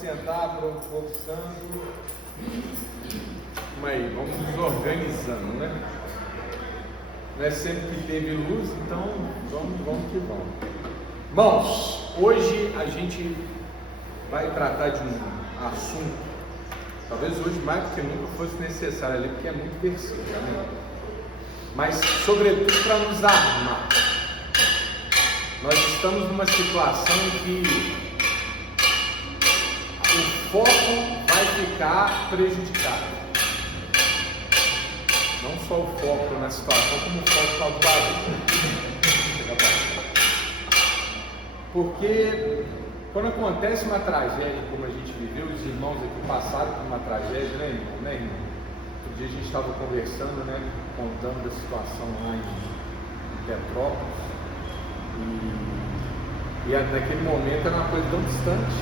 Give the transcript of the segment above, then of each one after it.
sentar, forçando. Mas vamos nos organizando, né? Não é sempre que teve luz, então vamos que vamos. Irmãos, hoje a gente vai tratar de um assunto, talvez hoje mais do que nunca fosse necessário ali, porque é muito versículo, né? Mas sobretudo para nos armar. Nós estamos numa situação em que o foco vai ficar prejudicado. Não só o foco na situação, como o foco está do barulho. Porque quando acontece uma tragédia como a gente viveu, os irmãos aqui passaram por uma tragédia, né, irmão? Outro dia a gente estava conversando, né, contando da situação lá em Petrópolis. E naquele momento era uma coisa tão distante.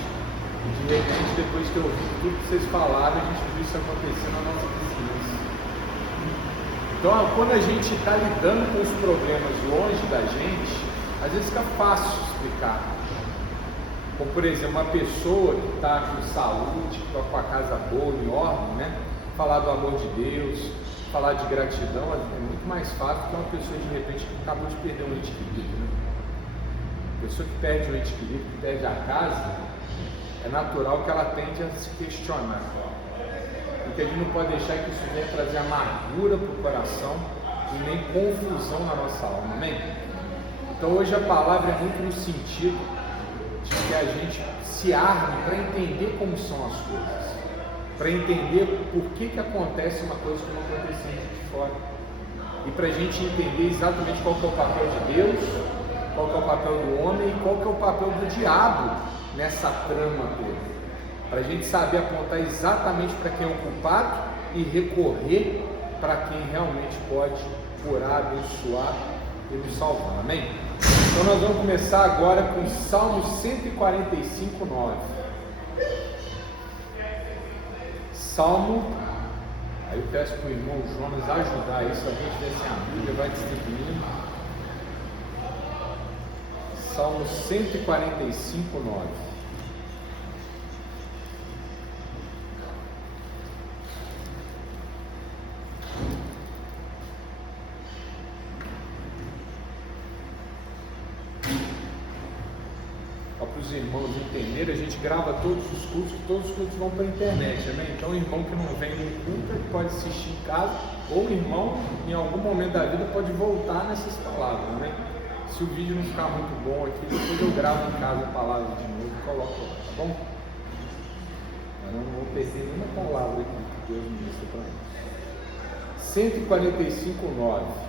E de repente, depois de ter ouvido tudo que vocês falaram, a gente viu isso acontecer na nossa vizinhança. Então, quando a gente está lidando com os problemas longe da gente, às vezes fica fácil explicar. Como, por exemplo, uma pessoa que está com saúde, que está com a casa boa, em ordem, né? Falar do amor de Deus, falar de gratidão é muito mais fácil do que uma pessoa, de repente, que acabou de perder um ente querido, né? A pessoa que perde um ente querido, que perde a casa, é natural que ela tende a se questionar. Porque a gente não pode deixar que isso venha trazer amargura para o coração e nem confusão na nossa alma, amém? Então hoje a palavra é muito no sentido de que a gente se arme para entender como são as coisas, para entender por que acontece uma coisa como acontecia de fora, e para a gente entender exatamente qual que é o papel de Deus, qual que é o papel do homem e qual que é o papel do diabo nessa trama toda. Para a gente saber apontar exatamente para quem é o culpado e recorrer para quem realmente pode curar, abençoar e nos salvar, amém? Então nós vamos começar agora com Salmo 145, 9. Salmo, aí eu peço para o irmão Jonas ajudar aí, se alguém tiver sem a Bíblia, vai distribuindo. Salmo 145, 9. Para os irmãos entenderem, a gente grava todos os cultos, que todos os cultos vão para a internet, amém? Então o irmão que não vem no culto, ele pode assistir em casa, ou o irmão, em algum momento da vida, pode voltar nessas palavras, amém? Se o vídeo não ficar muito bom aqui, depois eu gravo em casa a palavra de novo e coloco lá, tá bom? Eu não vou perder nenhuma palavra aqui que Deus me disse para nós. 145, 9.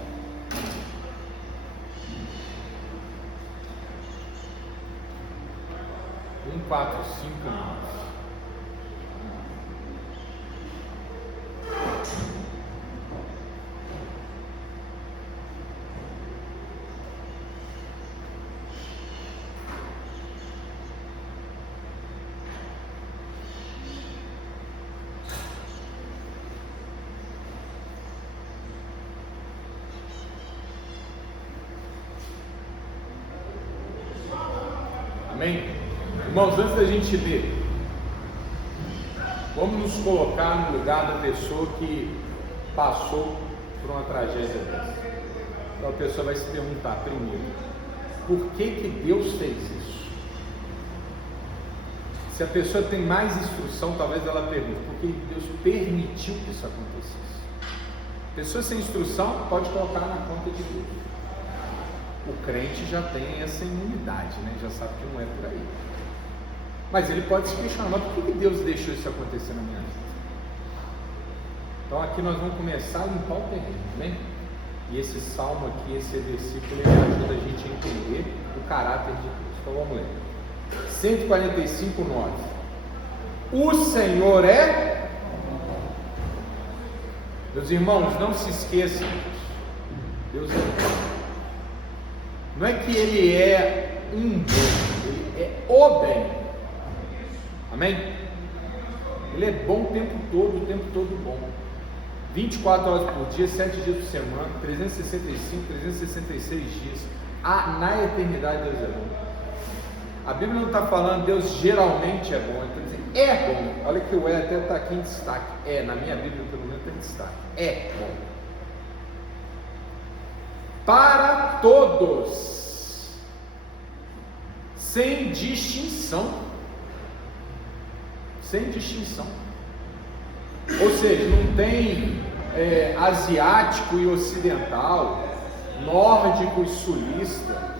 145, 9. Amém? Irmãos, antes da gente ler, vamos nos colocar no lugar da pessoa que passou por uma tragédia dessa. Então a pessoa vai se perguntar primeiro, por que Deus fez isso? Se a pessoa tem mais instrução, talvez ela pergunte, por que Deus permitiu que isso acontecesse? Pessoa sem instrução pode colocar na conta de Deus. O crente já tem essa imunidade, né? Já sabe que não é por aí. Mas ele pode se questionar, mas por que Deus deixou isso acontecer na minha vida? Então aqui nós vamos começar a limpar o terreno, né? E esse salmo aqui, esse versículo, ele ajuda a gente a entender o caráter de Deus. Então vamos ler. 145, 9. O Senhor é... Meus irmãos, não se esqueçam, Deus é... Não é que Ele é um bem, Ele é o bem. Amém? Ele é bom o tempo todo bom. 24 horas por dia, 7 dias por semana, 365, 366 dias. Na eternidade Deus é bom. A Bíblia não está falando Deus geralmente é bom, ele está dizendo é bom. Olha que o é até está aqui em destaque. É, na minha Bíblia pelo menos está em destaque. É bom. Para todos, sem distinção. Sem distinção. Ou seja, não tem asiático e ocidental, nórdico e sulista,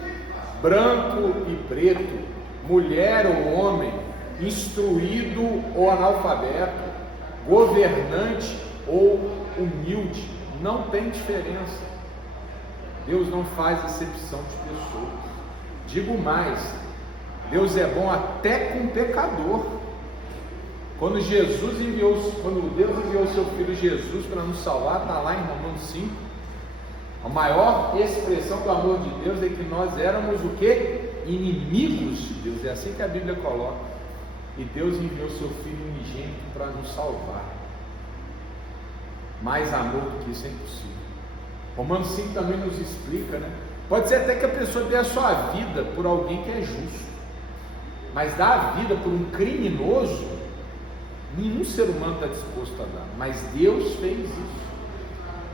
branco e preto, mulher ou homem, instruído ou analfabeto, governante ou humilde. Não tem diferença. Deus não faz acepção de pessoas. Digo mais, Deus é bom até com pecador. Quando Deus enviou seu Filho Jesus para nos salvar, está lá em Romanos 5, a maior expressão do amor de Deus é que nós éramos o quê? Inimigos de Deus. É assim que a Bíblia coloca. E Deus enviou seu Filho unigênito para nos salvar. Mais amor do que isso é impossível. Romanos 5 também nos explica, né? Pode ser até que a pessoa dê a sua vida por alguém que é justo, mas dar a vida por um criminoso, nenhum ser humano está disposto a dar, mas Deus fez isso.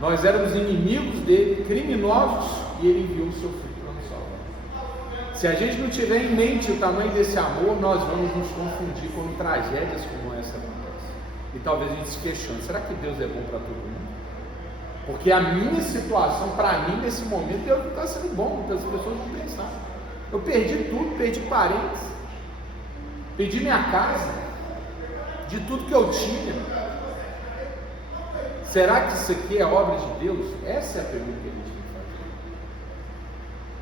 Nós éramos inimigos dele, criminosos, e ele enviou o seu Filho para nos salvar. Se a gente não tiver em mente o tamanho desse amor, nós vamos nos confundir quando tragédias como essa acontecem. E talvez a gente se questione, será que Deus é bom para todo mundo? Porque a minha situação, para mim, nesse momento, Deus não está sendo bom, muitas pessoas não pensaram. Eu perdi tudo, perdi parentes, perdi minha casa, de tudo que eu tinha. Será que isso aqui é obra de Deus? Essa é a pergunta que a gente tem que fazer.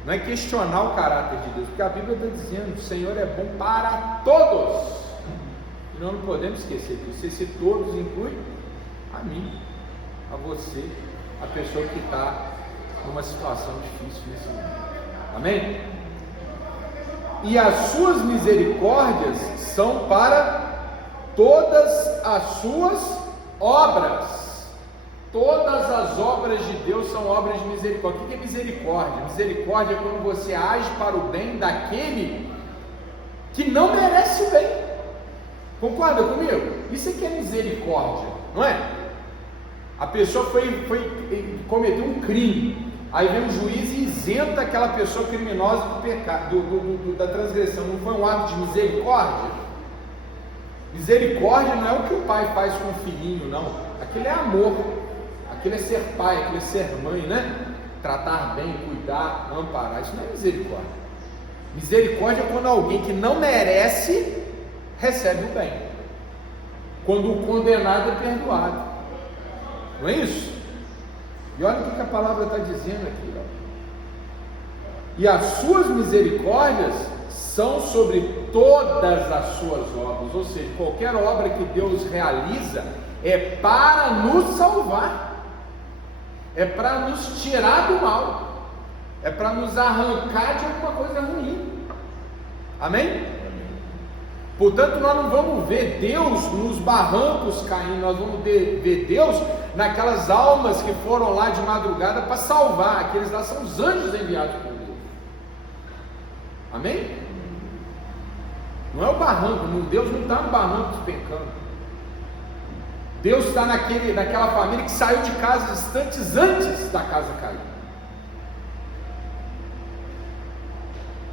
Não é questionar o caráter de Deus, porque a Bíblia está dizendo: o Senhor é bom para todos. E nós não podemos esquecer disso. Esse todos inclui a mim, a você, a pessoa que está numa situação difícil nesse momento. Amém? E as suas misericórdias são para todas as suas obras. Todas as obras de Deus são obras de misericórdia. O que é misericórdia? Misericórdia é quando você age para o bem daquele que não merece o bem. Concorda comigo? Isso aqui é misericórdia, não é? A pessoa cometeu um crime, aí vem o juiz e isenta aquela pessoa criminosa do pecado, da transgressão. Não foi um ato de misericórdia? Misericórdia não é o que o pai faz com o filhinho, não. Aquilo é amor, aquilo é ser pai, aquilo é ser mãe, né? Tratar bem, cuidar, amparar. Isso não é misericórdia. Misericórdia é quando alguém que não merece recebe o bem, quando o condenado é perdoado. Não é isso? E olha o que a palavra está dizendo aqui, ó. E as suas misericórdias são sobre todas as suas obras. Ou seja, qualquer obra que Deus realiza é para nos salvar, é para nos tirar do mal, é para nos arrancar de alguma coisa ruim. Amém? Portanto, nós não vamos ver Deus nos barrancos caindo, nós vamos ver Deus naquelas almas que foram lá de madrugada para salvar. Aqueles lá são os anjos enviados por Deus. Amém? Não é o barranco, Deus não está no barranco despencando. Deus está naquela família que saiu de casa instantes antes da casa cair.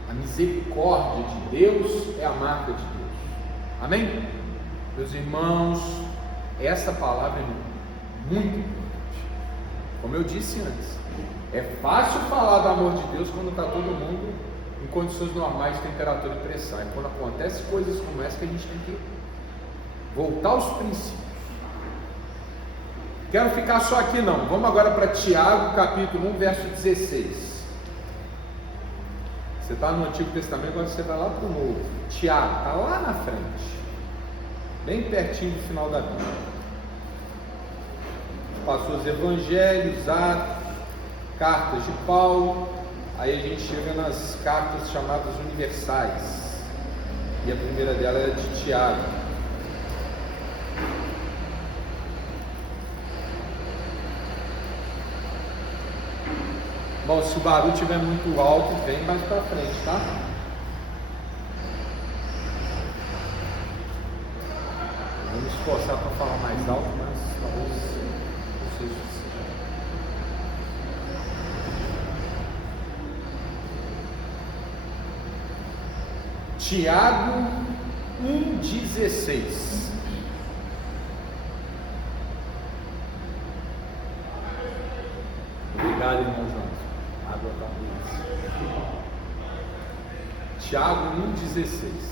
A misericórdia de Deus é a marca de Deus. Amém? Meus irmãos, essa palavra é muito importante. Como eu disse antes, é fácil falar do amor de Deus quando está todo mundo em condições normais de temperatura e pressão. É quando acontecem coisas como essa que a gente tem que voltar aos princípios. Quero ficar só aqui não. Vamos agora para Tiago, capítulo 1, verso 16. Você está no Antigo Testamento, agora você vai lá para o Novo. Tiago, está lá na frente, bem pertinho do final da Bíblia. Passou os Evangelhos, Atos, cartas de Paulo, aí a gente chega nas cartas chamadas universais, e a primeira dela é de Tiago. Bom, se o barulho estiver muito alto, vem mais para frente, tá? Vou me esforçar para falar mais alto, mas talvez não seja assim. Tiago 1,16. Obrigado, irmão João. Água para mim. Tiago 1,16.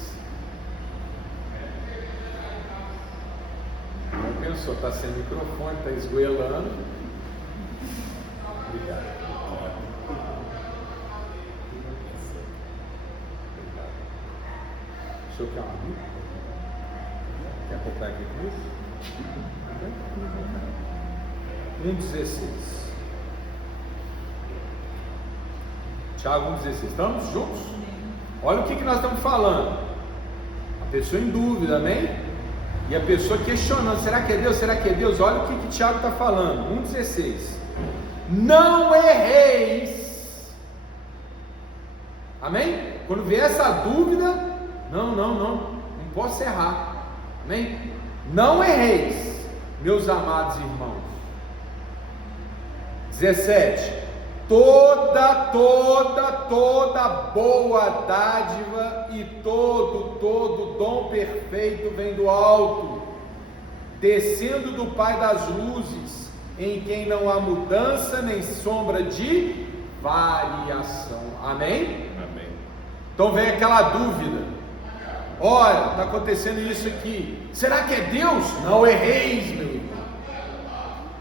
Não pensou, está sem microfone, está esgoelando. Obrigado. Obrigado. O senhor quer uma Bíblia? Quer acompanhar aqui comigo? 1,16. Tiago 1,16. Estamos juntos? Olha o que nós estamos falando. A pessoa em dúvida, amém? E a pessoa questionando, será que é Deus? Será que é Deus? Olha o que Tiago está falando, 1,16. Não erreis. Amém? Quando vier essa dúvida, não posso errar. Amém? Não erreis, meus amados irmãos. 17. Toda boa dádiva e todo dom perfeito vem do alto, descendo do Pai das luzes, em quem não há mudança nem sombra de variação. Amém? Amém. Então vem aquela dúvida. Olha, está acontecendo isso aqui. Será que é Deus? Não erreis, meu irmão.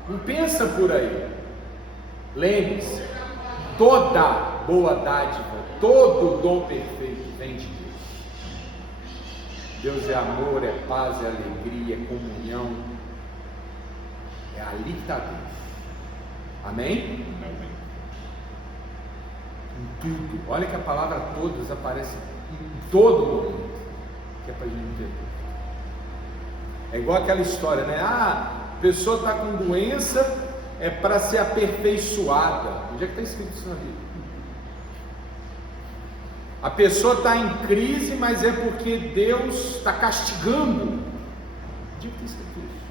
Não pensa por aí. Lembre-se, toda boa dádiva, todo dom perfeito vem de Deus. Deus é amor, é paz, é alegria, é comunhão. É ali que está Deus. Amém? Amém. Em tudo. Olha que a palavra todos aparece em todo momento, que é para a gente entender. É igual aquela história, né? A pessoa está com doença, é para ser aperfeiçoada. Onde é que está escrito isso na Bíblia? A pessoa está em crise, mas é porque Deus está castigando. Onde é que está escrito isso?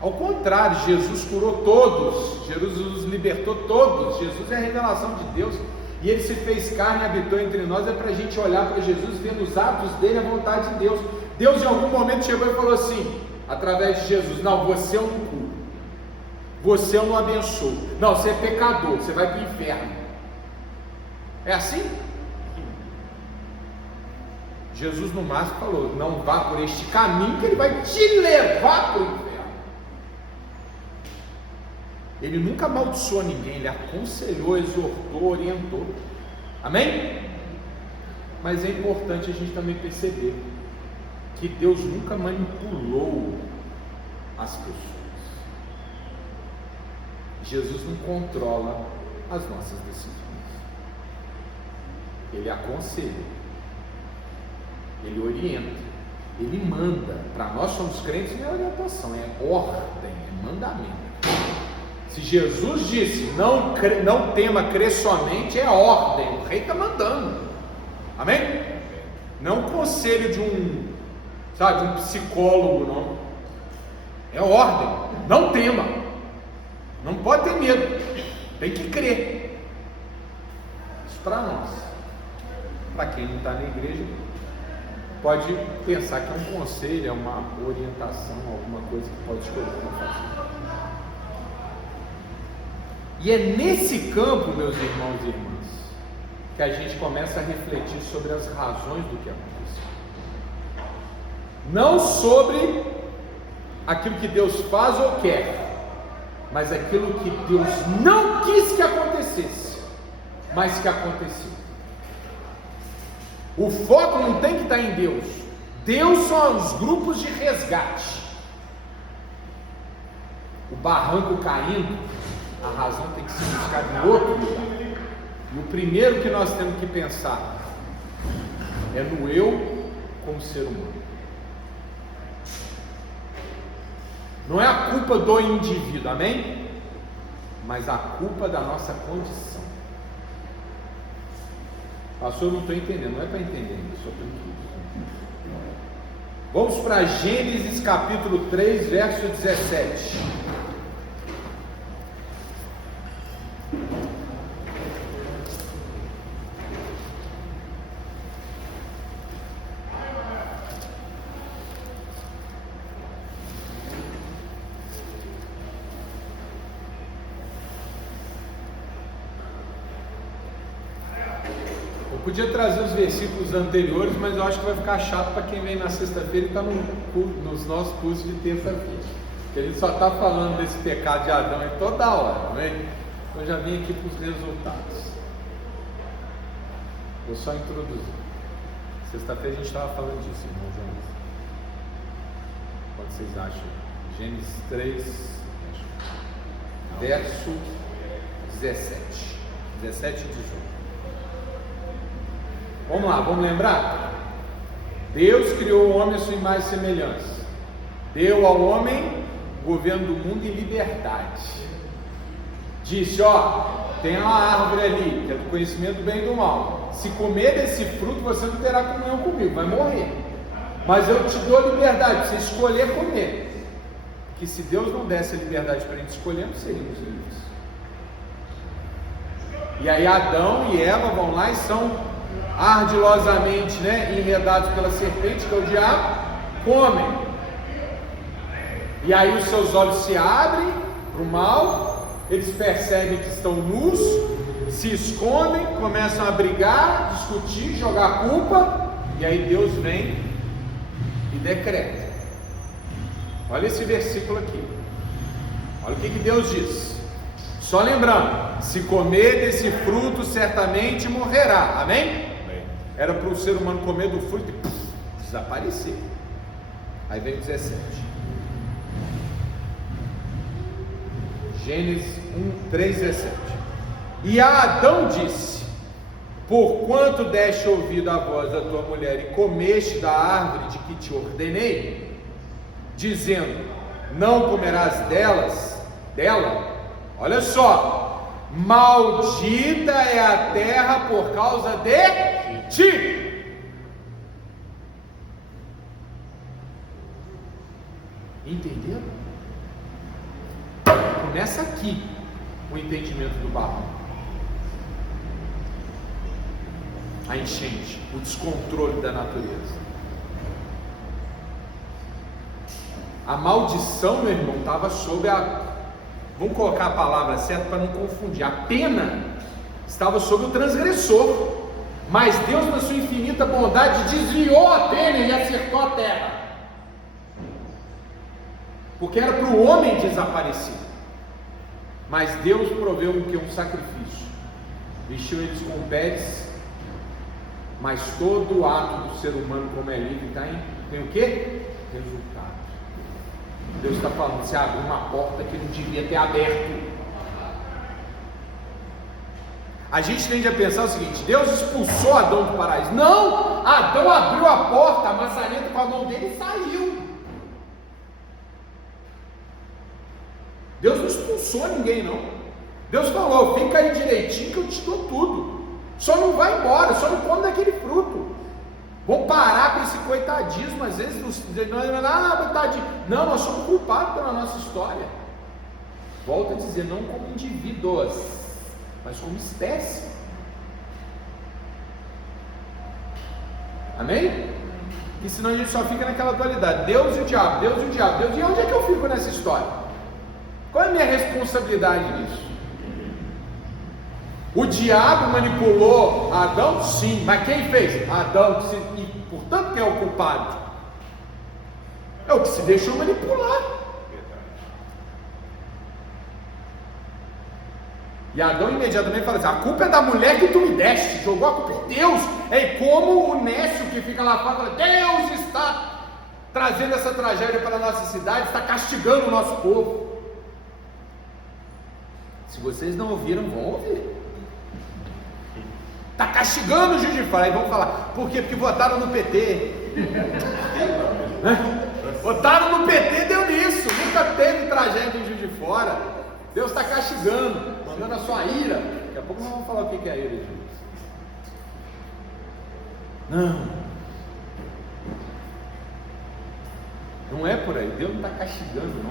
Ao contrário, Jesus curou todos, Jesus nos libertou todos. Jesus é a revelação de Deus, e Ele se fez carne e habitou entre nós. É para a gente olhar para Jesus, ver nos atos dele a vontade de Deus. Deus em algum momento chegou e falou assim, através de Jesus: não, você eu não curo, você eu não abençoo, não, você é pecador, você vai para o inferno. É assim? Jesus no máximo falou: não vá por este caminho, que Ele vai te levar para o inferno. Ele nunca amaldiçoou ninguém, Ele aconselhou, exortou, orientou. Amém? Mas é importante a gente também perceber que Deus nunca manipulou as pessoas. Jesus não controla as nossas decisões. Ele aconselha, Ele orienta, Ele manda. Para nós somos crentes, não é orientação, é ordem, é mandamento. Se Jesus disse, não tema, crê somente, é ordem, o rei está mandando. Amém? Não um conselho de um psicólogo, não. É ordem, não tema, não pode ter medo, tem que crer. Isso para nós. Para quem não está na igreja, pode pensar que é um conselho, é uma orientação, alguma coisa que pode escolher para fazer. E é nesse campo, meus irmãos e irmãs, que a gente começa a refletir sobre as razões do que aconteceu. Não sobre aquilo que Deus faz ou quer, mas aquilo que Deus não quis que acontecesse, mas que aconteceu. O foco não tem que estar em Deus. Deus são os grupos de resgate. O barranco caindo, a razão tem que ser buscada em outro lugar. E o primeiro que nós temos que pensar é no eu como ser humano. Não é a culpa do indivíduo, amém? Mas a culpa da nossa condição. Pastor, eu não estou entendendo. Não é para entender isso, eu estou entendendo. Vamos para Gênesis capítulo 3, verso 17. Podia trazer os versículos anteriores, mas eu acho que vai ficar chato para quem vem na sexta-feira e está nos nossos cursos de terça-feira. Porque ele só está falando desse pecado de Adão em toda hora, não é? Então eu já vim aqui para os resultados. Vou só introduzir. Sexta-feira a gente estava falando disso, irmão Jonas. Quando vocês acham? Gênesis 3, verso 17. 17 e 18. Vamos lá, vamos lembrar? Deus criou o homem à sua imagem e semelhança. Deu ao homem o governo do mundo e liberdade. Disse, tem uma árvore ali, que é do conhecimento do bem e do mal. Se comer desse fruto, você não terá comunhão comigo, vai morrer. Mas eu te dou liberdade para você escolher comer. Que se Deus não desse a liberdade para a gente escolher, não seríamos livres. E aí Adão e Eva vão lá e são ardilosamente, enredados pela serpente, que é o diabo, comem. E aí os seus olhos se abrem para o mal, eles percebem que estão nus, se escondem, começam a brigar, discutir, jogar culpa, e aí Deus vem e decreta. Olha esse versículo aqui. Olha o que Deus diz. Só lembrando, se comer desse fruto, certamente morrerá. Amém? Era para o ser humano comer do fruto e desaparecer. Aí vem o 17. Gênesis 3, 17. E a Adão disse: porquanto deste ouvido à voz da tua mulher e comeste da árvore de que te ordenei, dizendo, não comerás dela, olha só, maldita é a terra por causa de ti. Entenderam? Começa aqui o entendimento do barro. A enchente, o descontrole da natureza. A maldição, meu irmão, estava sob vamos colocar a palavra certa para não confundir. A pena estava sob o transgressor. Mas Deus, na sua infinita bondade, desviou a pena e acertou a terra. Porque era para o homem desaparecer. Mas Deus proveu um sacrifício. Vestiu eles com peles. Mas todo o ato do ser humano, como é livre, tem o quê? Resultado. Deus está falando, você abriu uma porta que não devia ter aberto. A gente tende a pensar o seguinte: Deus expulsou Adão do paraíso. Não! Adão abriu a porta, a maçaneta com a mão dele e saiu. Deus não expulsou ninguém, não. Deus falou, fica aí direitinho que eu te dou tudo. Só não vai embora, só não come daquele fruto. Vamos parar com esse coitadismo, às vezes, coitadinho. Não, nós somos culpados pela nossa história. Volto a dizer, não como indivíduos, mas como espécie. Amém? E senão a gente só fica naquela dualidade, Deus e o diabo, Deus e o diabo, Deus. E onde é que eu fico nessa história? Qual é a minha responsabilidade nisso? O diabo manipulou Adão? Sim, mas quem fez? Adão, e portanto quem é o culpado? É o que se deixou manipular. E Adão imediatamente fala assim: a culpa é da mulher que tu me deste, jogou a culpa em Deus. É como o nécio que fica lá fora, Deus está trazendo essa tragédia para a nossa cidade, está castigando o nosso povo. Se vocês não ouviram, vão ouvir. Está castigando o Juiz de Fora. Aí vão falar, por quê? Porque votaram no PT. Votaram no PT, deu nisso. Nunca teve tragédia em Juiz de Fora. Deus está castigando, mandando a sua ira. Daqui a pouco nós vamos falar o que é a ira de Deus. Não. Não é por aí, Deus não está castigando, não.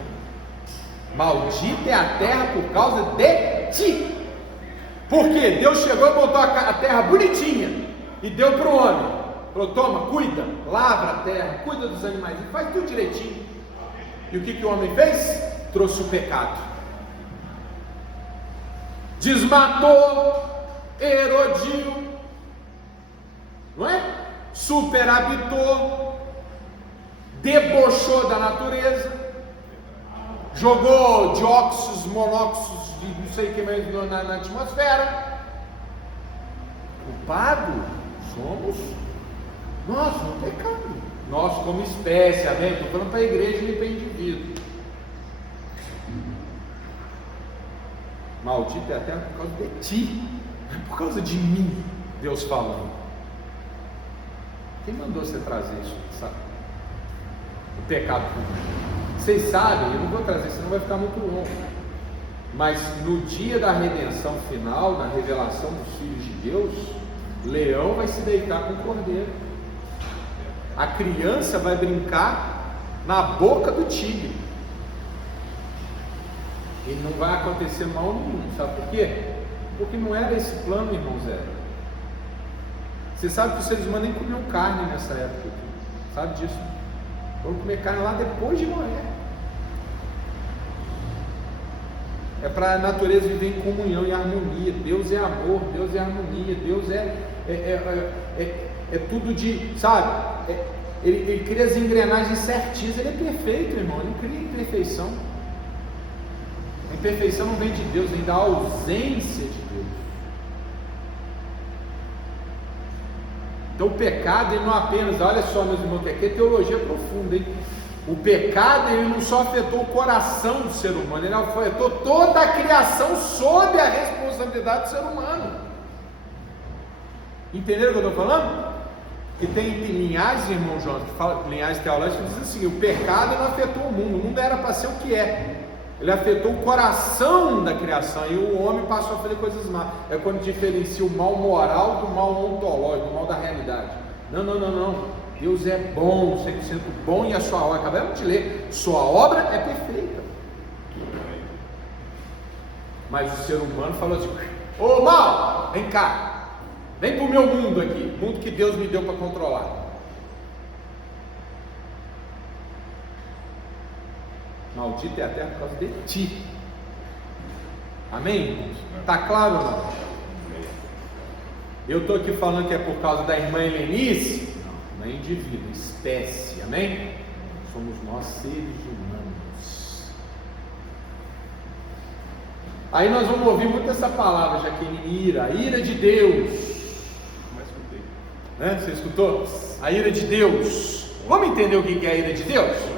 Maldita é a terra por causa de ti. Porque Deus chegou e botou a terra bonitinha e deu para o homem. Falou, toma, cuida, lavra a terra, cuida dos animais, e faz tudo direitinho. E o que o homem fez? Trouxe o pecado. Desmatou, erodiu, não é? Superabitou, debochou da natureza, jogou dióxidos, monóxidos, não sei o que mais na atmosfera. Culpado somos nós no pecado, nós como espécie, amém? Estou falando para a igreja e para o indivíduo. Maldito é a terra por causa de ti, não é por causa de mim, Deus falando. Quem mandou você trazer isso, sabe? O pecado público. Vocês sabem, eu não vou trazer, senão vai ficar muito longo. Mas no dia da redenção final, na revelação dos filhos de Deus, leão vai se deitar com o cordeiro. A criança vai brincar na boca do tigre. E não vai acontecer mal nenhum, sabe por quê? Porque não era esse plano, irmãos, era. Você sabe que os seres humanos nem comiam carne nessa época, sabe disso? Vão comer carne lá depois de morrer. É para a natureza viver em comunhão, em harmonia. Deus é amor, Deus é harmonia, Deus é tudo de, sabe? Ele cria as engrenagens certinhas, ele é perfeito, irmão, ele não cria imperfeição. A imperfeição não vem de Deus, vem da ausência de Deus. Então o pecado, ele não apenas, olha só meus irmãos, que aqui é teologia profunda, hein? O pecado, ele não só afetou o coração do ser humano, ele afetou toda a criação sob a responsabilidade do ser humano. Entenderam o que eu estou falando? Que tem linhagens, irmão João, que fala, linhagens teológicas, que diz assim: o pecado não afetou o mundo era para ser o que é. Ele afetou o coração da criação e o homem passou a fazer coisas más. É quando diferencia o mal moral do mal ontológico, do mal da realidade. Não. Deus é bom, 100% bom, e a sua obra, acabamos de ler, sua obra é perfeita. Mas o ser humano falou assim: ô mal, vem cá, vem para o meu mundo aqui, mundo que Deus me deu para controlar. Maldita é a terra por causa de ti. Amém? Está claro ou não? Eu estou aqui falando que é por causa da irmã Helenice? Não, não é indivíduo, espécie. Amém? Somos nós seres humanos. Aí nós vamos ouvir muito essa palavra, Jaqueline, ira de Deus. Né? Você escutou? A ira de Deus. Vamos entender o que é a ira de Deus?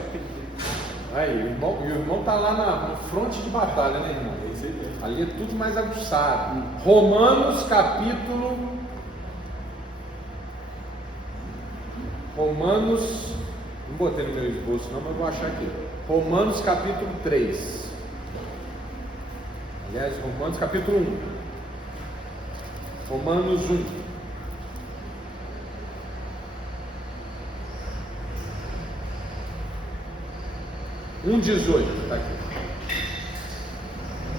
Aí, o irmão está lá no fronte de batalha, né, irmão? Ali é tudo mais aguçado. Romanos capítulo. Não botei no meu esboço, não, mas vou achar aqui. Romanos capítulo 3. Aliás, Romanos capítulo 1. Romanos 1. 1,18, está aqui.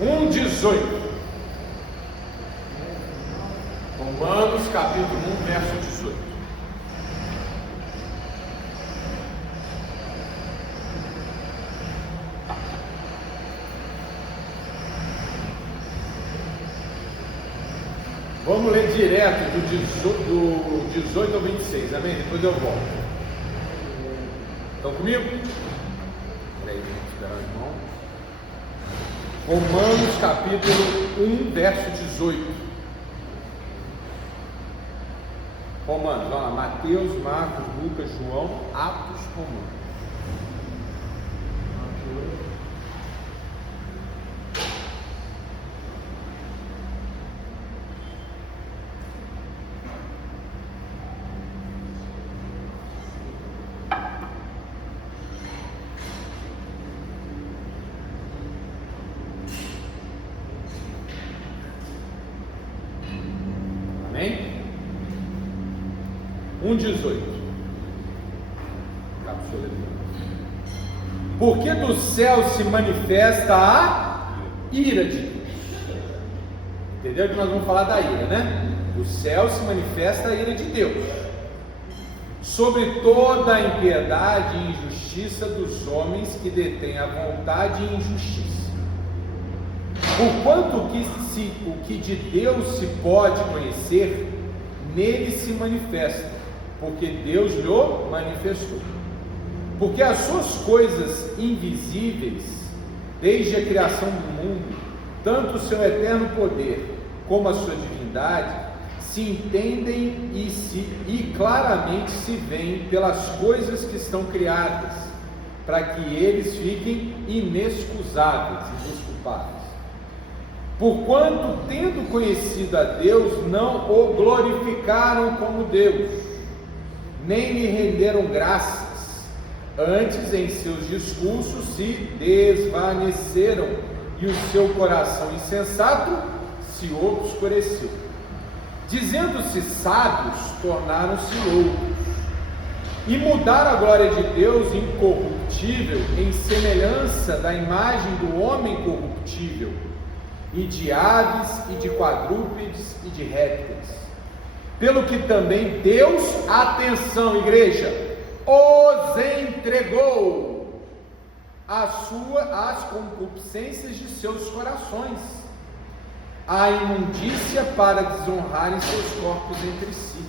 1,18. Romanos capítulo 1, verso 18. Vamos ler direto do 18 ao 26, amém? Depois eu volto. Estão comigo? Peraí, vamos esperar o irmão. Romanos capítulo 1, verso 18. Romanos, olha lá, Mateus, Marcos, Lucas, João, Atos, Romanos. Amém? 1,18. Porque do céu se manifesta a ira de Deus. Entendeu que nós vamos falar da ira, né? Do céu se manifesta a ira de Deus sobre toda a impiedade e injustiça dos homens que detêm a vontade e injustiça. Porquanto o que de Deus se pode conhecer, nele se manifesta, porque Deus lhe manifestou. Porque as suas coisas invisíveis, desde a criação do mundo, tanto o seu eterno poder como a sua divindade, se entendem e claramente se veem pelas coisas que estão criadas, para que eles fiquem inexcusáveis e desculpáveis. Porquanto, tendo conhecido a Deus, não o glorificaram como Deus, nem lhe renderam graças, antes em seus discursos se desvaneceram, e o seu coração insensato se obscureceu. Dizendo-se sábios, tornaram-se loucos, e mudaram a glória de Deus incorruptível em semelhança da imagem do homem corruptível, e de aves, e de quadrúpedes, e de répteis. Pelo que também Deus, atenção igreja, os entregou às concupiscências de seus corações, a imundícia, para desonrarem seus corpos entre si.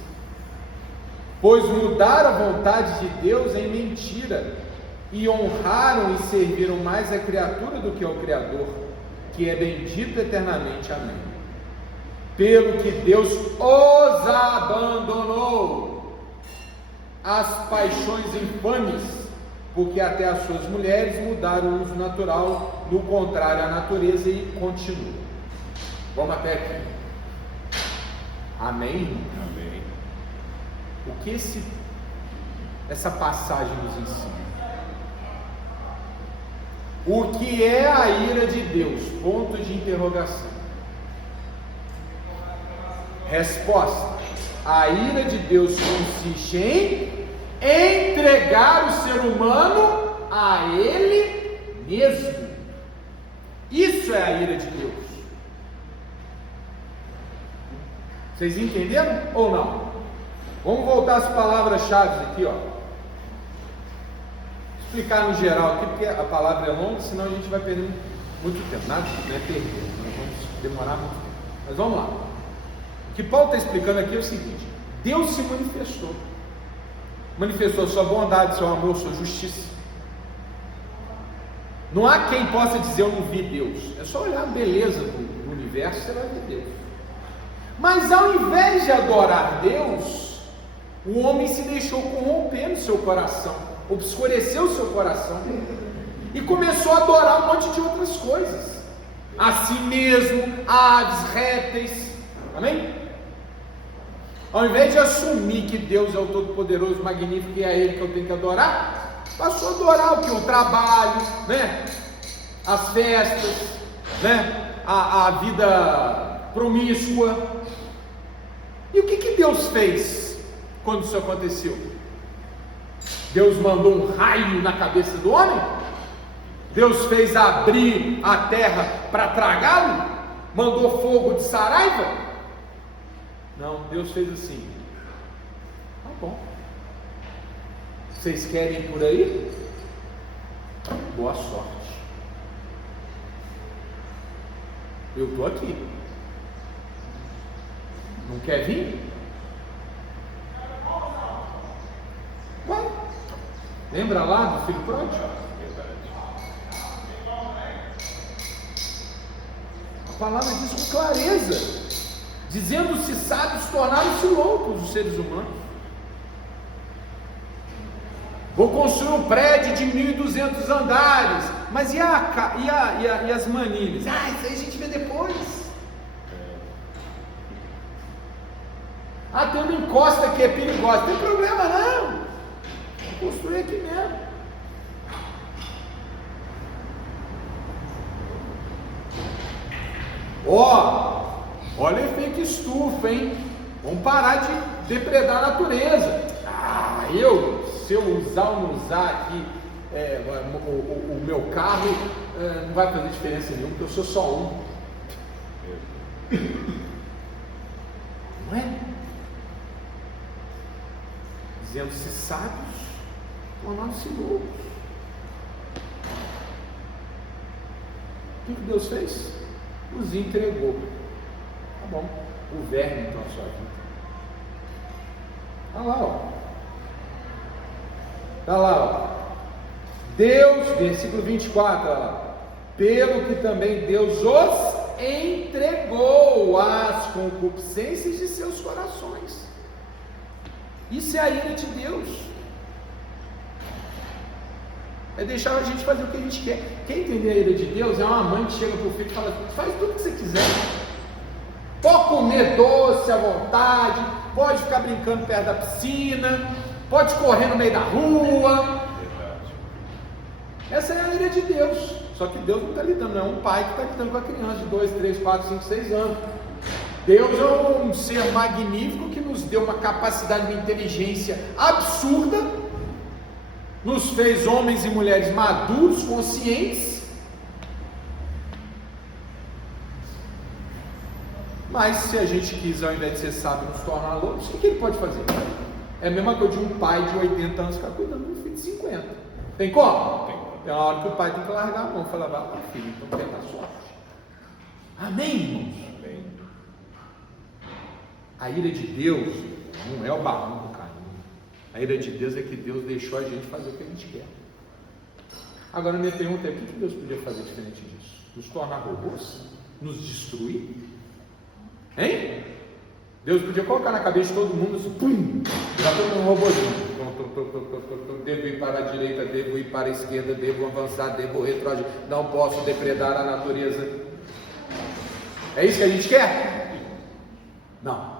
Pois mudaram a vontade de Deus em mentira, e honraram e serviram mais a criatura do que ao Criador, que é bendito eternamente. Amém. Pelo que Deus os abandonou às paixões infames, porque até as suas mulheres mudaram o uso natural, no contrário à natureza, e continuam. Vamos até aqui. Amém? Amém. O que essa passagem nos ensina? O que é a ira de Deus? Ponto de interrogação. Resposta: a ira de Deus consiste em entregar o ser humano a Ele mesmo. Isso é a ira de Deus. Vocês entenderam ou não? Vamos voltar às palavras-chave aqui, ó. Explicar no geral aqui, porque a palavra é longa, senão a gente vai perder muito tempo. Nada, não é perder, nós vamos demorar muito tempo. Mas vamos lá. O que Paulo está explicando aqui é o seguinte: Deus se manifestou. Manifestou sua bondade, seu amor, sua justiça. Não há quem possa dizer eu não vi Deus. É só olhar a beleza do universo, você vai ver Deus. Mas ao invés de adorar Deus, o homem se deixou corromper no seu coração, obscureceu o seu coração e começou a adorar um monte de outras coisas, a si mesmo, aves, répteis. Amém? Ao invés de assumir que Deus é o Todo-Poderoso, magnífico, e é a Ele que eu tenho que adorar, passou a adorar o que? O trabalho, né? As festas, né? A vida promíscua. E o que Deus fez quando isso aconteceu? Deus mandou um raio na cabeça do homem? Deus fez abrir a terra para tragá-lo? Mandou fogo de Saraiva? Não, Deus fez assim: tá bom, vocês querem ir por aí? Boa sorte, eu estou aqui. Não quer vir? Vai. Lembra lá do filho pródigo? A palavra diz com clareza: dizendo-se sábios, tornaram-se loucos os seres humanos. Vou construir um prédio de 1.200 andares, mas e as manilhas? Isso aí a gente vê depois. Tem uma encosta que é perigosa, não tem problema não, vou construir aqui mesmo. Olha o efeito estufa, hein? Vamos parar de depredar a natureza. Se eu usar ou não usar aqui o meu carro não vai fazer diferença nenhuma, porque eu sou só um. Não é? Dizendo-se sábios, tornaram-se loucos. O que Deus fez? Os entregou. Tá bom. O verme então a sua vida. Tá lá, ó. Tá lá, ó. Deus, versículo 24, ó. Pelo que também Deus os entregou às concupiscências de seus corações. Isso é a ira de Deus. É deixar a gente fazer o que a gente quer. Quem entender a ira de Deus é uma mãe que chega para o filho e fala: faz tudo o que você quiser. Pode comer doce à vontade, pode ficar brincando perto da piscina, pode correr no meio da rua. Essa é a ira de Deus. Só que Deus não está lidando, não é um pai que está lidando com a criança de 2, 3, 4, 5, 6 anos. Deus é um ser magnífico que nos deu uma capacidade de inteligência absurda, nos fez homens e mulheres maduros, conscientes, mas se a gente quiser, ao invés de ser sábio, nos tornar loucos, o que ele pode fazer? É a mesma coisa de um pai de 80 anos ficar cuidando de um filho de 50. Tem como? Tem uma hora que o pai tem que largar a mão e falar: vai lá, filho, então tenta a sorte. Amém, irmãos? A ira de Deus não é o barrão do caminho. A ira de Deus é que Deus deixou a gente fazer o que a gente quer. Agora a minha pergunta é: o que Deus podia fazer diferente disso? Nos tornar robôs? Nos destruir? Hein? Deus podia colocar na cabeça de todo mundo assim, pum, já todo um robôzinho. Devo ir para a direita, devo ir para a esquerda, devo avançar, devo retroceder, não posso depredar a natureza. É isso que a gente quer? Não.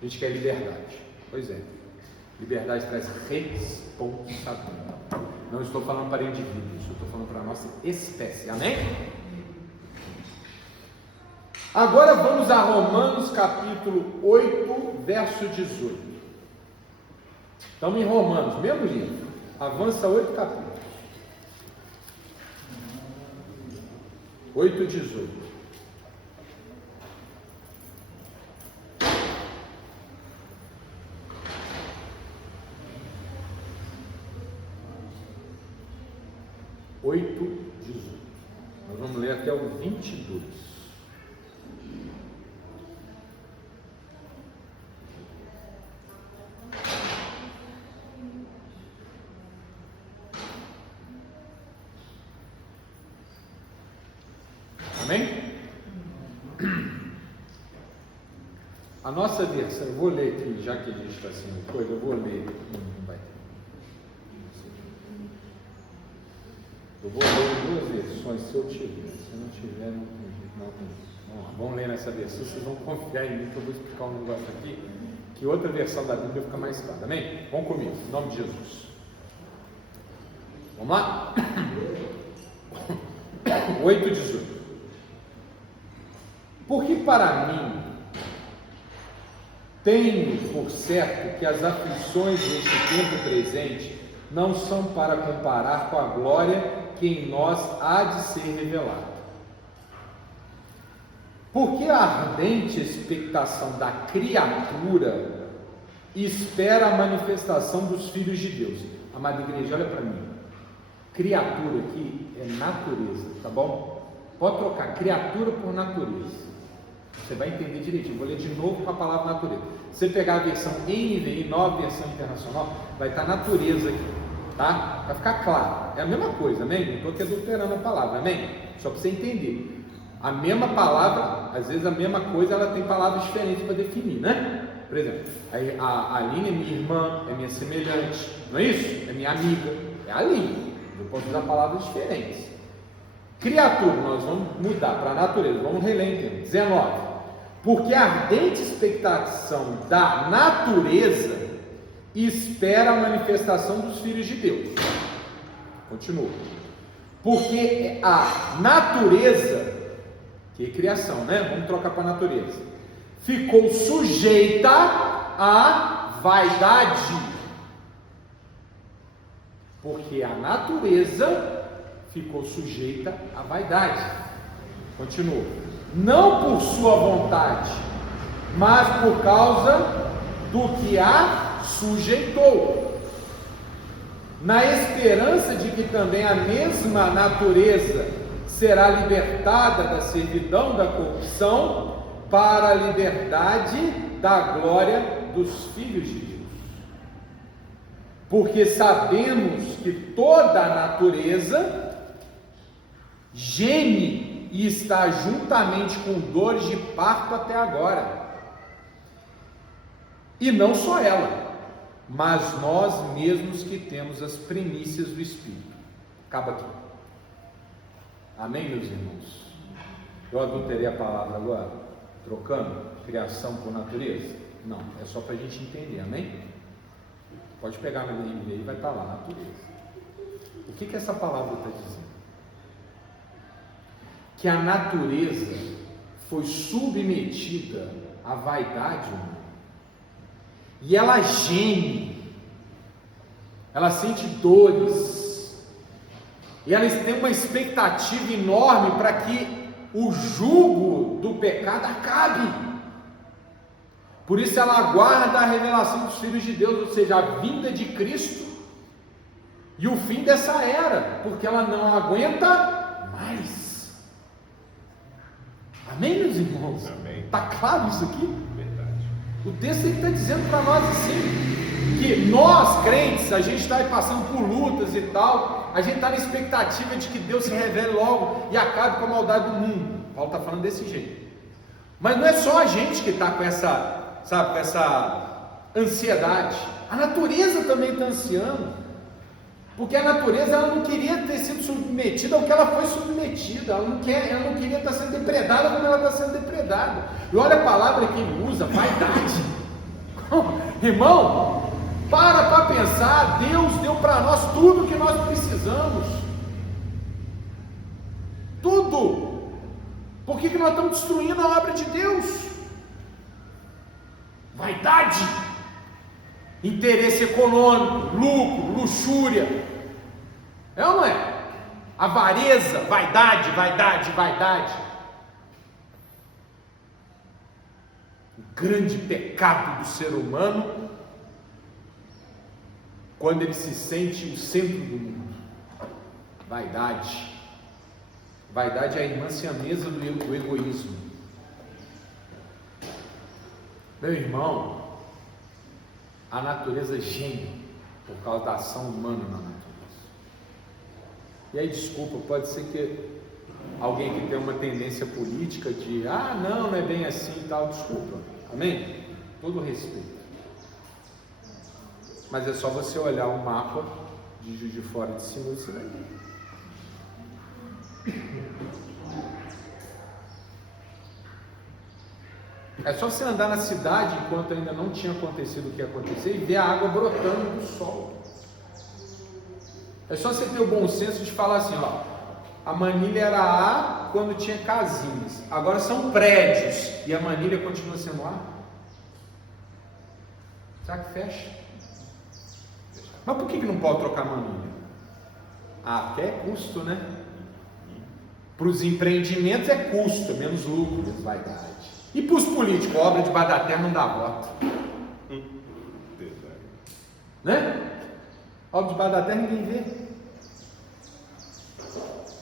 A gente quer liberdade. Pois é. Liberdade traz responsabilidade. Não estou falando para indivíduos, estou falando para a nossa espécie. Amém? Agora vamos a Romanos capítulo 8, verso 18. Estamos em Romanos, mesmo livro. Avança 8 capítulos. 8, 18. Nós vamos ler até o 22. Amém? A nossa versão, eu vou ler aqui, já que a gente está assim, coisa, eu vou ler. Não vai ter. Eu vou ler 2 versões, se eu tiver. Se não tiver, não tem jeito. Vamos lá, vamos ler nessa versão, vocês vão confiar em mim que eu vou explicar um negócio aqui, que outra versão da Bíblia fica mais clara. Amém? Vamos comigo, em nome de Jesus. Vamos lá? 8:18. Porque para mim, tenho por certo que as aflições deste tempo presente não são para comparar com a glória que em nós há de ser revelada. Porque a ardente expectação da criatura espera a manifestação dos filhos de Deus. Amada igreja, olha para mim. Criatura aqui é natureza, tá bom? Pode trocar criatura por natureza. Você vai entender direitinho. Vou ler de novo com a palavra natureza. Se você pegar a versão NVI, nova versão internacional, vai estar natureza aqui, tá? Vai ficar claro. É a mesma coisa, amém? Não estou aqui adulterando a palavra, amém? Só para você entender. A mesma palavra, às vezes a mesma coisa, ela tem palavras diferentes para definir, né? Por exemplo, a Aline é minha irmã, é minha semelhante, não é isso? É minha amiga, é a Aline. Eu posso usar palavras diferentes. Criatura, nós vamos mudar para a natureza, vamos reler então. 19. Porque a ardente expectação da natureza espera a manifestação dos filhos de Deus. Continua. Porque a natureza, que é criação, né? Vamos trocar para a natureza. Ficou sujeita à vaidade. porque a natureza ficou sujeita à vaidade. Continua. Não por sua vontade, mas por causa do que a sujeitou, na esperança de que também a mesma natureza será libertada da servidão da corrupção para a liberdade da glória dos filhos de Deus. Porque sabemos que toda a natureza geme e está juntamente com dores de parto até agora. E não só ela, mas nós mesmos que temos as primícias do Espírito. Acaba aqui. Amém, meus irmãos? Eu adulterei a palavra agora, trocando criação por natureza? Não, é só para a gente entender, amém? Pode pegar na NVI e vai estar lá, natureza. O que essa palavra está dizendo? Que a natureza foi submetida à vaidade humana. E ela geme, ela sente dores, e ela tem uma expectativa enorme para que o jugo do pecado acabe. Por isso ela aguarda a revelação dos filhos de Deus, ou seja, a vinda de Cristo e o fim dessa era, porque ela não aguenta mais. Amém, meus irmãos? Amém. Está claro isso aqui? Verdade. O texto está dizendo para nós assim, que nós crentes, a gente está passando por lutas e tal, a gente está na expectativa de que Deus se revele logo e acabe com a maldade do mundo. Paulo está falando desse jeito. Mas não é só a gente que está com essa, sabe, com essa ansiedade. A natureza também está ansiando, porque a natureza ela não queria ter sido submetida ao que ela foi submetida. Ela não queria estar sendo depredada como ela está sendo depredada. E olha a palavra que ele usa, vaidade. Irmão, para pensar, Deus deu para nós tudo o que nós precisamos. Tudo. Por que nós estamos destruindo a obra de Deus? Vaidade, interesse econômico, lucro, luxúria. É ou não é? Avareza, vaidade, vaidade, vaidade. O grande pecado do ser humano, quando ele se sente o centro do mundo. Vaidade. Vaidade é a irmã siamesa do egoísmo. Meu irmão, a natureza geme por causa da ação humana na natureza. E aí, desculpa, pode ser que alguém que tem uma tendência política de não é bem assim e tal, desculpa, amém? Todo respeito. Mas é só você olhar o mapa de Juiz de Fora de cima, você vai ver. É só você andar na cidade enquanto ainda não tinha acontecido o que ia acontecer e ver a água brotando do sol. É só você ter o bom senso de falar assim, a Manilha era A quando tinha casinhas, agora são prédios e a Manilha continua sendo A? Será que fecha? Mas por que não pode trocar Manilha? Porque é custo, né? Para os empreendimentos é custo, menos lucro, menos vaidade. E para os políticos, a obra debaixo da terra não dá voto. Né? A obra debaixo da terra ninguém vê.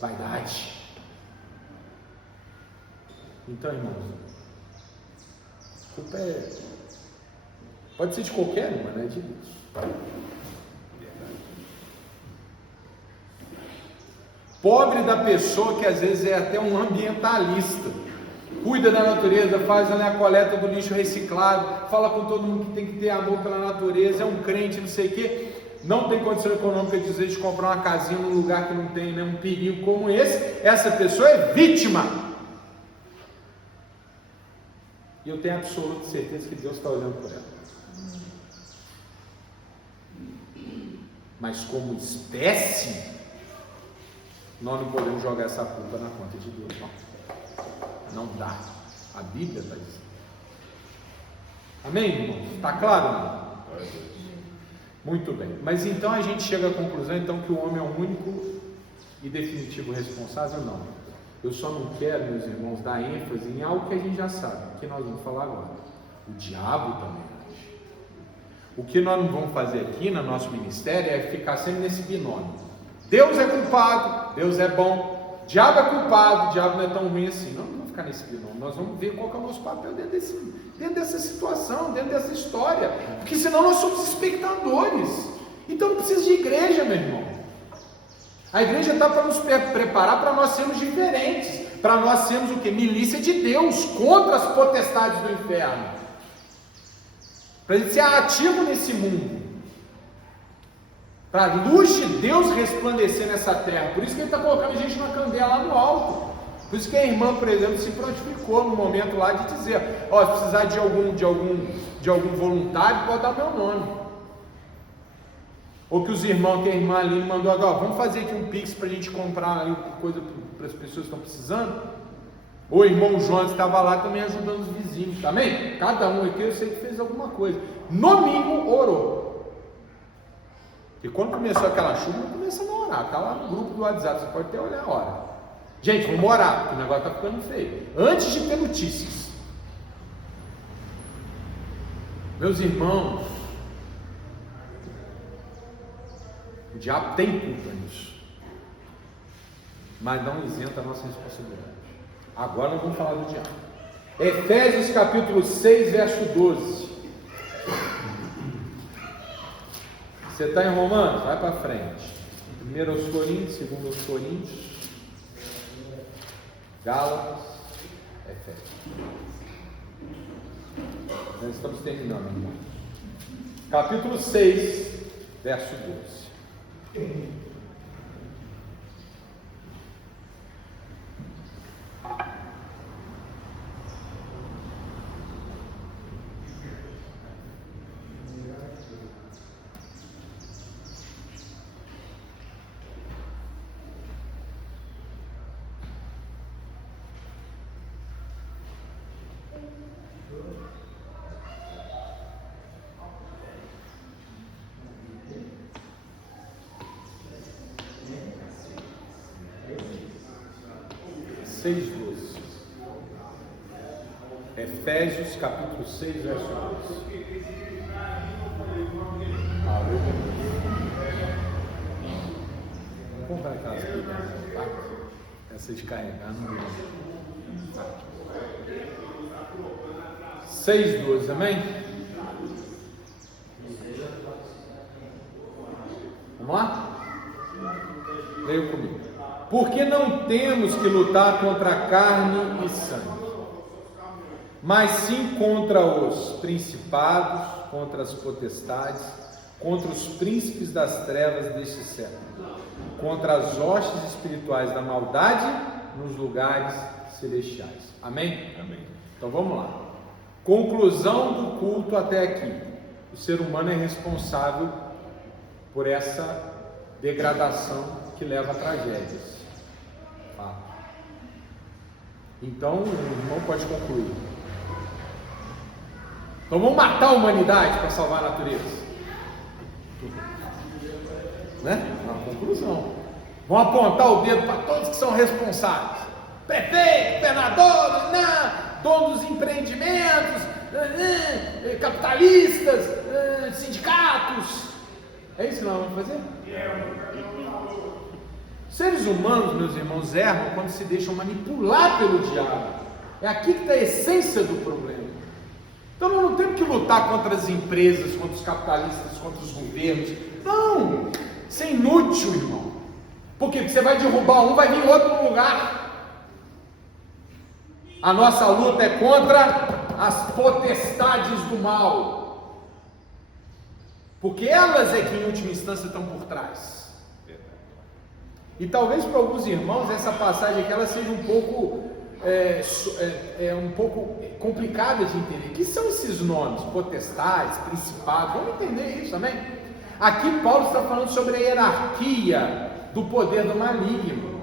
Vaidade. Então, irmãos, a culpa pode ser de qualquer uma, né? De Deus. Pobre da pessoa que às vezes é até um ambientalista, cuida da natureza, faz a coleta do lixo reciclado, fala com todo mundo que tem que ter amor pela natureza, é um crente, não sei o quê, não tem condição econômica de comprar uma casinha num lugar que não tem um perigo como esse. Essa pessoa é vítima. E eu tenho absoluta certeza que Deus está olhando por ela. Mas como espécie, nós não podemos jogar essa culpa na conta de Deus, não dá. A Bíblia está dizendo. Amém, irmãos? Está claro, não? Muito bem, mas então a gente chega à conclusão então que o homem é o único e definitivo responsável? Não. Eu só não quero, meus irmãos, dar ênfase em algo que a gente já sabe, que nós vamos falar agora. O diabo também age. O que nós não vamos fazer aqui no nosso ministério é ficar sempre nesse binômio. Deus é culpado, Deus é bom, diabo é culpado, diabo não é tão ruim assim. Não vamos ficar nesse binômio, nós vamos ver qual que é o nosso papel dentro dessa situação, dentro dessa história, porque senão nós somos espectadores. Então não precisa de igreja, meu irmão. A igreja está para nos preparar para nós sermos diferentes, para nós sermos o que? Milícia de Deus, contra as potestades do inferno, para a gente ser ativo nesse mundo, para a luz de Deus resplandecer nessa terra. Por isso que Ele está colocando a gente na candeia lá no alto. Por isso que a irmã, por exemplo, se prontificou no momento lá de dizer: ó, se precisar de algum voluntário, pode dar meu nome. Ou que os irmãos, que a irmã ali mandou agora, vamos fazer aqui um pix para a gente comprar aí coisa para as pessoas que estão precisando. Ou o irmão Jonas estava lá também ajudando os vizinhos, também. Cada um aqui eu sei que fez alguma coisa. No mínimo orou. E quando começou aquela chuva, não começamos a orar. Está lá no grupo do WhatsApp, você pode até olhar a hora. Gente, vamos orar, porque o negócio está ficando feio. Antes de ter notícias. Meus irmãos, o diabo tem culpa nisso, mas não isenta a nossa responsabilidade. Agora nós vamos falar do diabo. Efésios capítulo 6, verso 12. Você está em Romanos? Vai para frente. 1 aos Coríntios, 2 aos Coríntios, Gálatas, Efésios. Nós estamos terminando, irmão. Capítulo 6, verso 12. Efésios capítulo 6, verso 12. Vamos comprar aquelas pilhas, tá? Essa de carregar não deu. 6, 12, amém? Vamos lá? Leia comigo. Porque não temos que lutar contra carne e sangue, mas sim contra os principados, contra as potestades, contra os príncipes das trevas deste século, contra as hostes espirituais da maldade nos lugares celestiais. Amém? Amém. Então vamos lá. Conclusão do culto até aqui. O ser humano é responsável por essa degradação que leva a tragédias. Então o irmão pode concluir. Então vamos matar a humanidade para salvar a natureza, né? Uma conclusão. Vamos apontar o dedo para todos que são responsáveis: prefeito, governador, donos dos empreendimentos, capitalistas, sindicatos. É isso que nós vamos fazer? Seres humanos, meus irmãos, erram quando se deixam manipular pelo diabo. É aqui que está a essência do problema. Então nós não temos que lutar contra as empresas, contra os capitalistas, contra os governos. Não! Isso é inútil, irmão. Por quê? Porque você vai derrubar um, vai vir outro no lugar. A nossa luta é contra as potestades do mal, porque elas é que em última instância estão por trás. E talvez para alguns irmãos essa passagem aqui ela seja um pouco complicada de entender. O que são esses nomes? Potestades, principados, vamos entender isso também. Aqui Paulo está falando sobre a hierarquia do poder do maligno.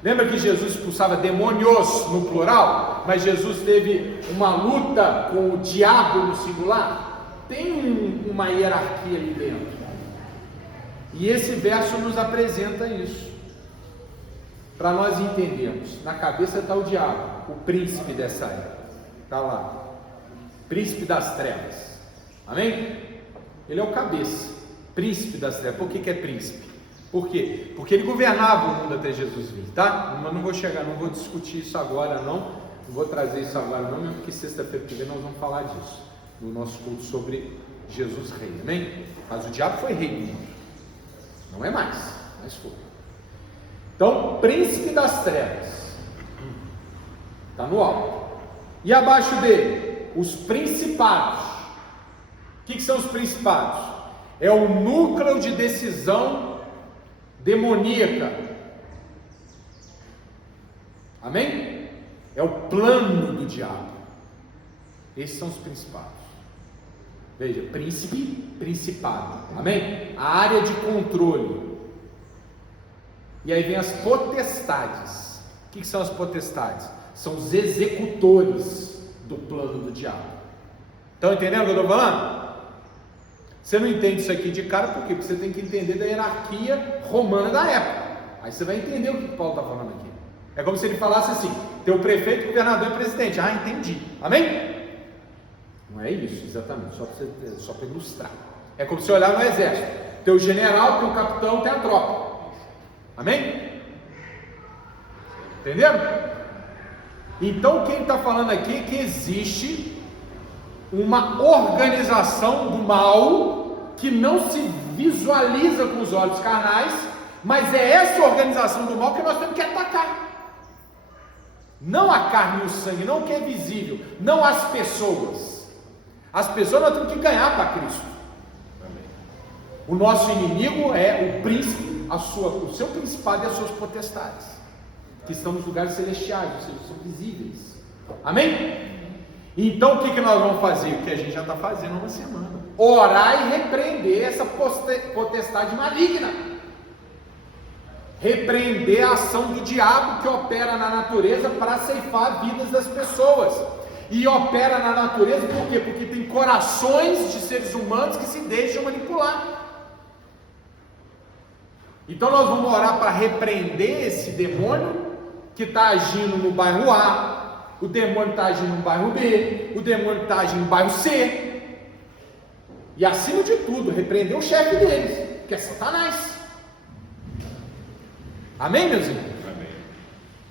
Lembra que Jesus expulsava demônios no plural, mas Jesus teve uma luta com o diabo no singular? Tem uma hierarquia ali dentro. E esse verso nos apresenta isso, para nós entendermos. Na cabeça está o diabo, o príncipe dessa era, está lá, príncipe das trevas, amém? Ele é o cabeça, príncipe das trevas. Por que é príncipe? Por quê? Porque ele governava o mundo até Jesus vir, tá? Mas não vou discutir isso agora não vou trazer isso agora não, mesmo porque sexta-feira que vem nós vamos falar disso, no nosso culto sobre Jesus rei, amém? Mas o diabo foi rei do mundo, não é mais, mas foi. Então, príncipe das trevas, está no alto, e abaixo dele, os principados. O que são os principados? É o núcleo de decisão demoníaca, amém? É o plano do diabo. Esses são os principados. Veja, príncipe, principado, amém? A área de controle. E aí vem as potestades. O que são as potestades? São os executores do plano do diabo. Estão entendendo o que eu estou falando? Você não entende isso aqui de cara, por quê? Porque você tem que entender da hierarquia romana da época. Aí você vai entender o que Paulo está falando aqui. É como se ele falasse assim: teu prefeito, governador e presidente. Ah, entendi. Amém? Não é isso exatamente, só para ilustrar. É como se você olhar no exército: teu general, teu capitão, tem a tropa. Amém? Entenderam? Então quem está falando aqui é que existe uma organização do mal que não se visualiza com os olhos carnais, mas é essa organização do mal que nós temos que atacar. Não a carne e o sangue, não o que é visível, não as pessoas. As pessoas nós temos que ganhar para Cristo. O nosso inimigo é o príncipe, o seu principado e as suas potestades, que estão nos lugares celestiais, ou seja, são visíveis. Amém? Então o que nós vamos fazer? O que a gente já está fazendo há uma semana: orar e repreender essa potestade maligna, repreender a ação do diabo que opera na natureza para ceifar vidas das pessoas. E opera na natureza por quê? Porque tem corações de seres humanos que se deixam manipular. Então nós vamos orar para repreender esse demônio que está agindo no bairro A, o demônio está agindo no bairro B, o demônio está agindo no bairro C, e acima de tudo, repreender o chefe deles, que é Satanás. Amém, meus irmãos? Amém.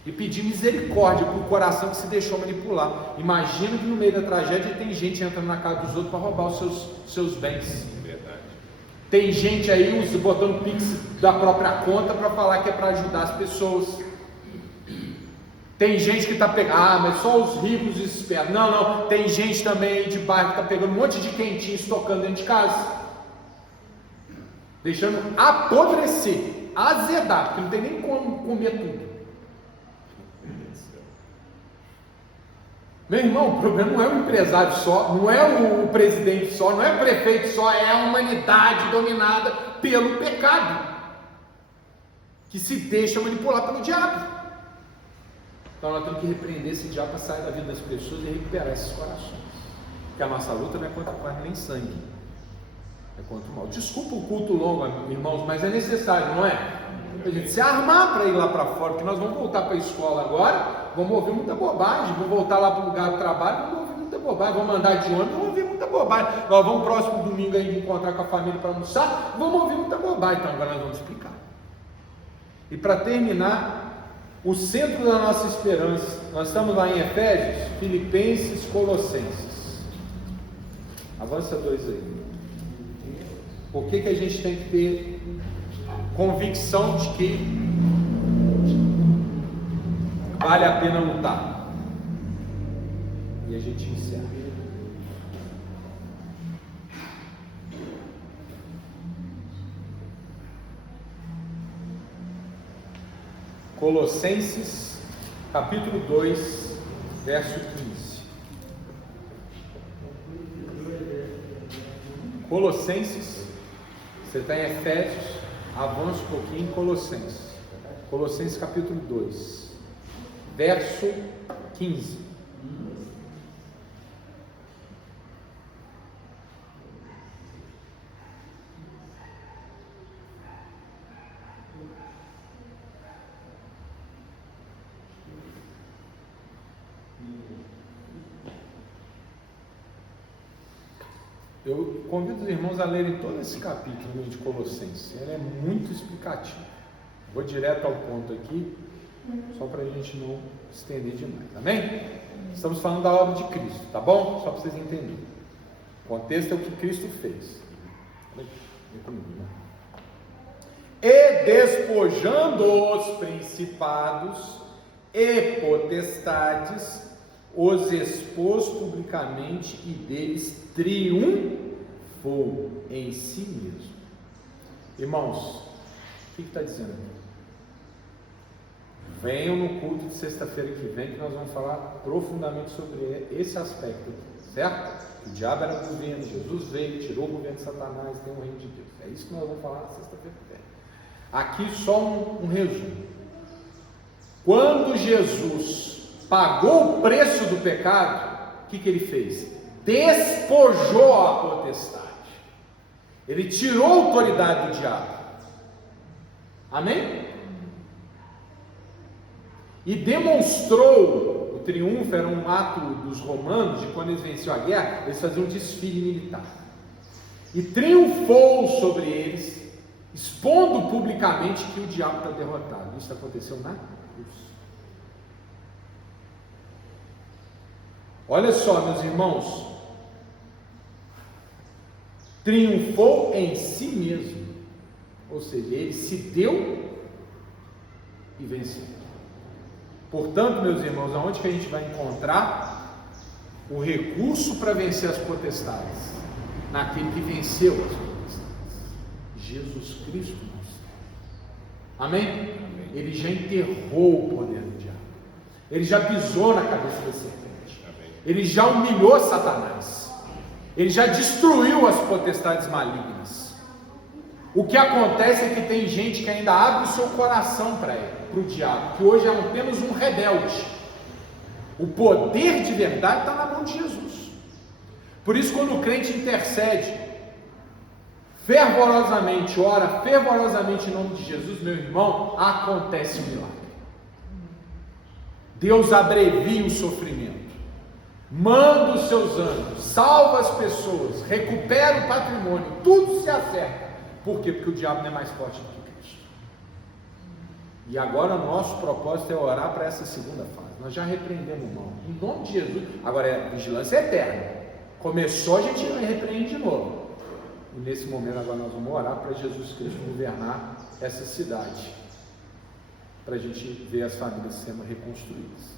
E pedir misericórdia para o coração que se deixou manipular. Imagina que no meio da tragédia tem gente entrando na casa dos outros para roubar os seus bens. Verdade. Tem gente aí botando pix da própria conta para falar que é para ajudar as pessoas. Tem gente que está pegando, mas só os ricos esperam. Não, tem gente também aí de bairro que está pegando um monte de quentinho, estocando dentro de casa, deixando apodrecer, azedar, porque não tem nem como comer tudo. Meu irmão, o problema não é o empresário só, não é o presidente só, não é o prefeito só, é a humanidade dominada pelo pecado, que se deixa manipular pelo diabo. Então nós temos que repreender esse diabo para sair da vida das pessoas e recuperar esses corações. Porque a nossa luta não é contra carne nem sangue, é contra o mal. Desculpa o culto longo, irmãos, mas é necessário, não é? A gente se armar para ir lá para fora, porque nós vamos voltar para a escola agora, vamos ouvir muita bobagem, vamos voltar lá para o lugar do trabalho, vamos ouvir muita bobagem, vamos andar de ônibus, vamos ouvir muita bobagem. Nós vamos próximo domingo aí encontrar com a família para almoçar, vamos ouvir muita bobagem. Então agora nós vamos explicar. E para terminar, o centro da nossa esperança, nós estamos lá em Efésios, Filipenses, Colossenses. Avança 2 aí. Por que a gente tem que ter convicção de que vale a pena lutar? E a gente encerra. Colossenses, capítulo 2, verso 15. Colossenses, você está em Efésios, avança um pouquinho em Colossenses. Colossenses capítulo 2, verso 15. Eu convido os irmãos a lerem todo esse capítulo de Colossenses. Ele é muito explicativo. Vou direto ao ponto aqui, só para a gente não estender demais, amém? Estamos falando da obra de Cristo, tá bom? Só para vocês entenderem. O contexto é o que Cristo fez. Vem comigo, né? E despojando os principados e potestades, os expôs publicamente e deles triunfou em si mesmo. Irmãos, o que está dizendo aqui? Venham no culto de sexta-feira que vem, que nós vamos falar profundamente sobre esse aspecto aqui, certo? O diabo era o governo, Jesus veio, tirou o governo de Satanás, tem o reino de Deus. É isso que nós vamos falar na sexta-feira que vem. Aqui só um resumo. Quando Jesus pagou o preço do pecado, o que ele fez? Despojou a potestade. Ele tirou a autoridade do diabo. Amém? E demonstrou, o triunfo era um ato dos romanos, de quando eles venciam a guerra, eles faziam um desfile militar. E triunfou sobre eles, expondo publicamente que o diabo está derrotado. Isso aconteceu na cruz. Olha só, meus irmãos, triunfou em si mesmo, ou seja, ele se deu e venceu. Portanto, meus irmãos, aonde que a gente vai encontrar o recurso para vencer as potestades? Naquele que venceu as potestades, Jesus Cristo nosso. Amém? Amém? Ele já enterrou o poder do diabo, ele já pisou na cabeça da serpente. Ele já humilhou Satanás. Ele já destruiu as potestades malignas. O que acontece é que tem gente que ainda abre o seu coração para ele, para o diabo, que hoje é apenas um rebelde. O poder de verdade está na mão de Jesus. Por isso, quando o crente intercede fervorosamente, ora fervorosamente em nome de Jesus, meu irmão, acontece um milagre. Deus abrevia o sofrimento, manda os seus anjos, salva as pessoas, recupera o patrimônio, tudo se acerta. Por quê? Porque o diabo não é mais forte do que Cristo. E agora o nosso propósito é orar para essa segunda fase. Nós já repreendemos o mal, em nome de Jesus. Agora é vigilância eterna. Começou, a gente repreende de novo. E nesse momento agora nós vamos orar para Jesus Cristo governar essa cidade, para a gente ver as famílias sendo reconstruídas.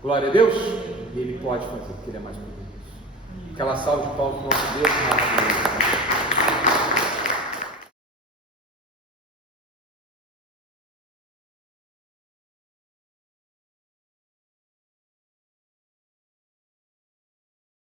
Glória a Deus. E Ele pode fazer, porque Ele é mais poderoso. Aquela salva de palmas do nosso Deus.